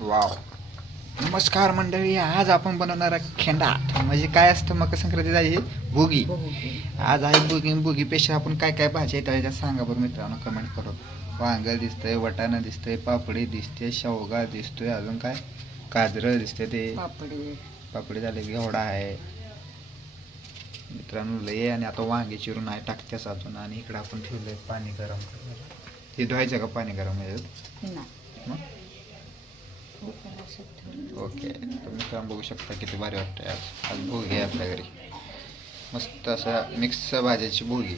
Wow नमस्कार मंडळी आज आपण बनवणार आहे खेंडा म्हणजे काय असतं मकर संक्रांती आहे भोगी. आज आहे भोगी भोगी पेक्षा आपण काय काय भाजी आहे त्याच्यात सांगा बरं मित्रांनो कमेंट करून. वांग दिसतंय वाटाणा दिसतंय पापडी दिसते शेवगा दिसतोय अजून काय? गाजरं दिसते ते. पापडी. पापडी झाले घेवडा आहे. मित्रांनो लय आणि आता वांगे चिरून आहे टाकतेच अजून. आणि इकडं आपण ठेवलंय पाणी गरम. हे धुवायचं का पाणी गरम मग? ओके. तुम्ही काम बघू शकता किती भारी वाटतंय आज. आज भोगी आहे आपल्या घरी. मस्त असं मिक्स भाज्याची भोगी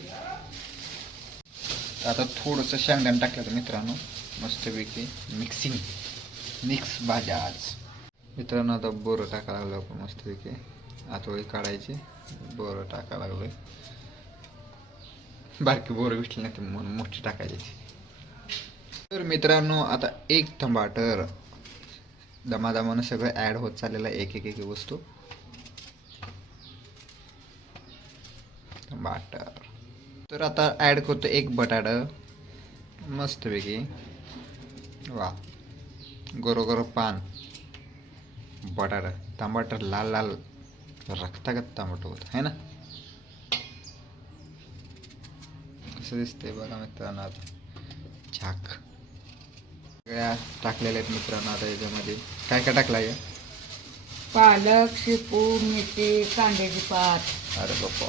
आता थोडंसं शेंगदाण टाकलं तर मित्रांनो. मस्तपैकी मिक्सिंग मिक्स भाज्या आज. मित्रांनो आता बोरं टाकायला लागलो आपण मस्तपैकी. आतोळी काढायची. बोरं टाकायला लागलोय. बारकी बोरं भेटली नाही म्हणून मोठी टाकायची. तर मित्रांनो आता एक टमाटर. दमादमानं सगळं ॲड होत चाललेलं आहे एक एक एक वस्तू. बाटर तर आता ॲड करतो एक बटाटा. मस्तपैकी. वा. गोरो पान. बटाटा. टमाटर लाल लाल. रक्तागत टमाटो होत आहे ना? कसं दिसतंय बघा मित्रांनो आता. झाक. सगळ्या टाकलेल्या आहेत मित्रांनो आता याच्यामध्ये. काय काय टाकलं आहे? पालक शेपू मेथी कांद्याची पात. अरे बाप्पा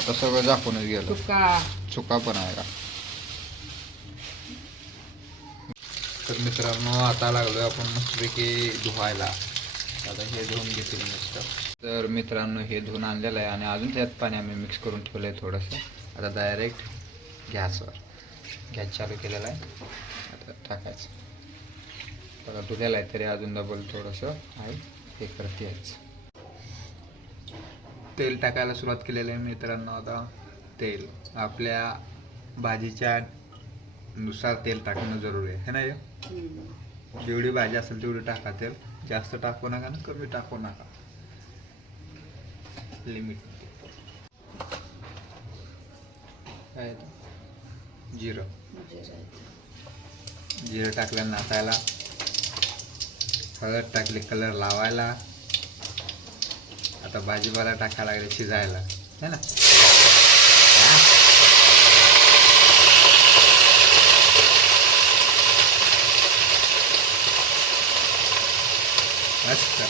आता सगळं झाकूनच गेलं. चुका. चुका पण आहे का? तर मित्रांनो आता लागलोय आपण मस्तपैकी धुवायला. आता हे धुवून घेतील मस्त तर मित्रांनो हे धुवून आणलेलं आहे आणि अजून त्यात पाणी आम्ही मिक्स करून ठेवलं आहे थोडंसं. आता डायरेक्ट गॅसवर. गॅस चालू केलेला आहे. टाकायचं. बघा धुलेला आहे तरी अजून डबल थोडंसं आहे. हे करतेच तेल टाकायला सुरुवात केलेली आहे मित्रांनो आता. तेल. आपल्या भाजीच्या नुसार तेल टाकणं जरुरी आहे. है ना हे? जेवढी भाजी असेल तेवढी टाका तेल. जास्त टाकू नका ना कमी टाकू नका. लिमिट काय? जिरं. जिरं टाकलं नाचायला. हळद टाकली कलर लावायला. आता भाजीपाला टाकायला लागले शिजायला. है ना? मस्त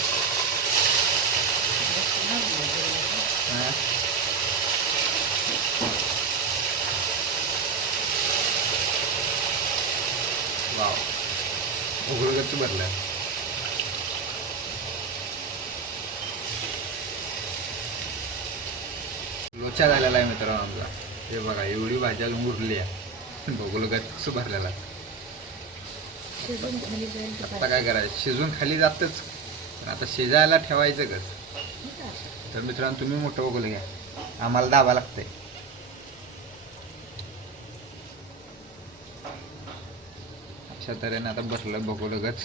हा. वाव उघडगच भरलं लोचा झालेला आहे मित्रांनो आमचा. हे बघा एवढी भाजी अजून उरली आहे. बघूल गच्च भरलेला. आता काय करायचं? शिजून खाली जातच. आता शिजायला ठेवायचं कस तर मित्रांनो तुम्ही मोठं बघूल घ्या. आम्हाला दाबा लागतंय. अशा तऱ्हेने आता बसलं बघूलगच.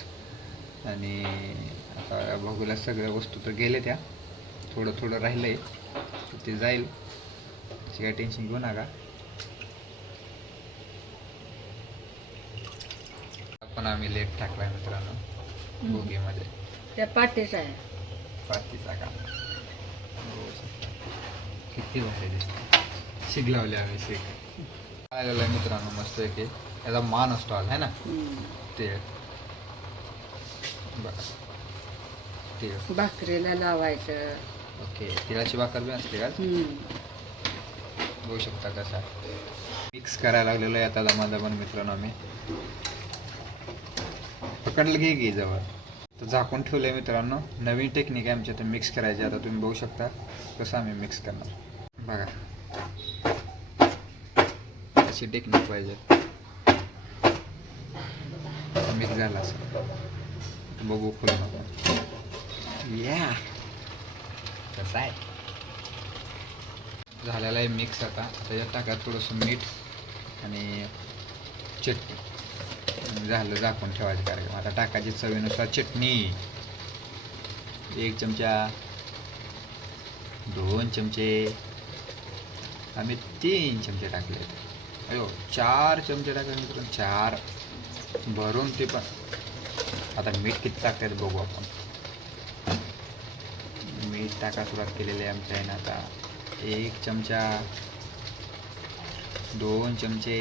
आणि आता बघूला सगळ्या वस्तू तर गेले त्या. थोडं थोडं राहिलंय ते जाईल. त्याची काही टेन्शन घेऊ नका. पण आम्ही लेट टाकलाय मित्रांनो भोगीमध्ये त्या पाटीच आहे. पातीचा का? किती भारी दिसते शिग लावली आम्ही शिग. आलेलं आहे मित्रांनो मस्त की याचा मान असतो आज है। ना ते बघा भाकरीला लावायचं. ओके तिळाची भाकर बी असते का. बघू शकता कसा मिक्स करायला लागलेलं आहे आता दमादमान मित्रांनो आम्ही. पकडलं की घे जवळ. तर झाकून ठेवलंय मित्रांनो. नवीन टेक्निक आहे आमच्या तर मिक्स करायची. आता तुम्ही बघू शकता कसं आम्ही मिक्स करणार. बघा. अशी टेक्निक पाहिजे. मिक्स झाला असं. बघू फुल या कसं आहे? झालेला आहे मिक्स आता. त्याच्यात टाका थोडंसं मीठ आणि चटणी. झालं झाकून ठेवायचं कार्यक्रम. आता टाकायची चवीनुसार चटणी. एक चमचा दोन चमचे. आम्ही तीन चमचे टाकले अयो चार चमचे टाकले मित्रांनो चार. भरून ते पण. आता मीठ किती टाकतात बघू आपण. मीठ टाका सुरुवात केलेली आहे आमच्या आईनं आता. एक चमचा दोन चमचे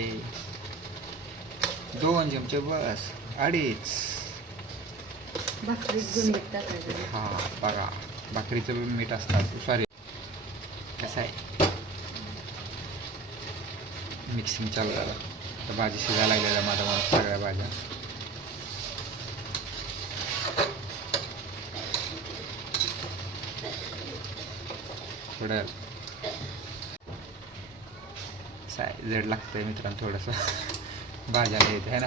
दोन चमचे बस अडीच. हा बघा. भाकरीचं मीठ असतात. सॉरी कसं आहे? मिक्सिंग चालू झालं. तर भाजी शिजायला लागलेल्या माझा मला सगळ्या भाज्या. थोडं आहे जड लागतंय मित्रांनो थोडंसं. भाज्याला येत आहे ना.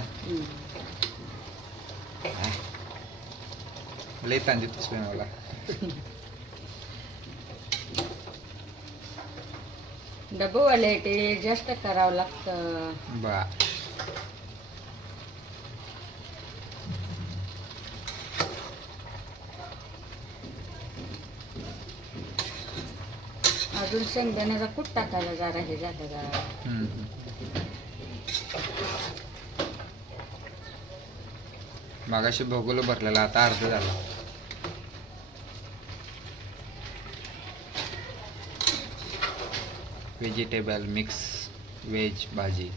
लई ताण देतोस बे मला. डबूवाले ते जास्त करावं लागतं. बा. अजून शेंगदाण्याचा कूट टाकायला जरा हे झालं जरा. मागाशी भोगोल भरलेला आता अर्ध झाला. व्हेजिटेबल मिक्स व्हेज भाजी.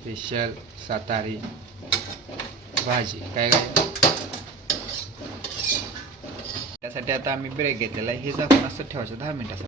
स्पेशल सातारी भाजी. काय काय? त्यासाठी आता आम्ही ब्रेक घेतलेला आहे. हे झाकून असं ठेवायचं दहा मिनिटासाठी.